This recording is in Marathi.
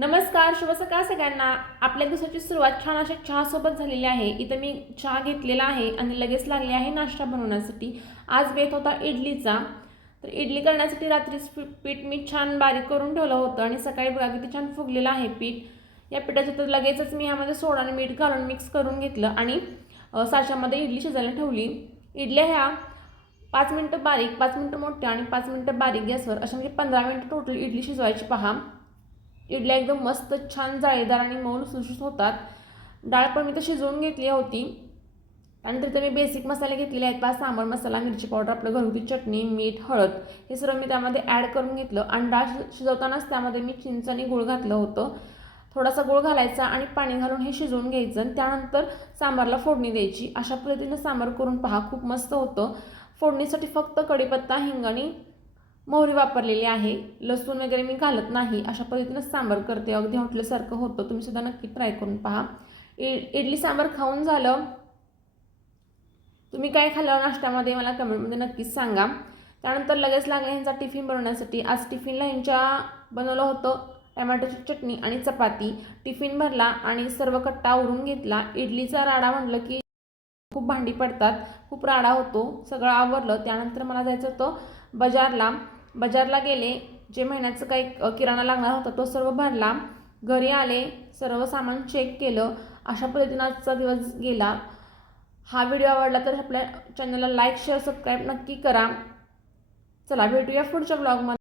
नमस्कार, शुभ सकाळ सगळ्यांना. आपल्या दिवसाची सुरुवात छान अशा चहासोबत झालेली आहे. इथं मी चहा घेतलेला आहे आणि लगेच लागली आहे नाश्ता बनवण्यासाठी. आज बेत होता इडलीचा. तर इडली करण्यासाठी रात्रीच पीठ मी छान बारीक करून ठेवलं होतं आणि सकाळी बघा किती छान फुगलेलं आहे पीठ. या पिठाच्या तर लगेचच मी यामध्ये सोडा आणि मीठ घालून मिक्स करून घेतलं आणि साच्यामध्ये इडली शिजायला ठेवली. इडल्या ह्या 5 मिनटं बारीक, 5 मिनटं मोठ्या आणि 5 मिनटं बारीक गॅसवर अशा म्हणजे 15 मिनटं टोटल इडली शिजवायची पहा. इडल्या एकदम मस्त छान जाळीदार आणि मऊ लुसलुशीत होतात. डाळ पण मी तर शिजवून घेतली होती. त्यानंतर इथं मी बेसिक मसाले घेतलेले आहेत पहा. सांबार मसाला, मिरची पावडर, आपलं घरगुती चटणी, मीठ, हळद हे सर्व मी त्यामध्ये ॲड करून घेतलं आणि डाळ शिजवतानाच त्यामध्ये मी चिंच आणि गूळ घातलं होतं. थोडासा गूळ घालायचा आणि पाणी घालून हे शिजवून घ्यायचं आणि त्यानंतर सांबारला फोडणी द्यायची. अशा पद्धतीनं सांबार करून पहा, खूप मस्त होतं. फोडणीसाठी फक्त कढीपत्ता, हिंग आणि मोहरी वापरलेली आहे. लसूण वगैरे मी घालत नाही. अशा पद्धतीनं सांबार करते. अगदी हॉटेलसारखं होतं. तुम्ही सुद्धा नक्की ट्राय करून पहा. इडली सांबार खाऊन झालं. तुम्ही काय खाल्लं नाश्त्यामध्ये मला कमेंटमध्ये नक्कीच सांगा. त्यानंतर लगेच लागलं ह्यांचा टिफिन बनवण्यासाठी. आज टिफिनला ह्यांच्या बनवलं होतं टमॅटोची चटणी आणि चपाती. टिफिन भरला आणि सर्व कट्टा आवरून घेतला. इडलीचा राडा म्हटलं की खूप भांडी पडतात, खूप राडा होतो. सगळं आवरलं. त्यानंतर मला जायचं होतं बाजारला गेले. जे महिन्याचं काही किराणा लागणार होता तो सर्व भरला. घरी आले, सर्व सामान चेक केलं. अशा पद्धतीनं आजचा दिवस गेला. हा व्हिडिओ आवडला तर आपल्या चॅनलला लाईक, शेअर, सबस्क्राईब नक्की करा. चला भेटूया पुढच्या ब्लॉगमध्ये.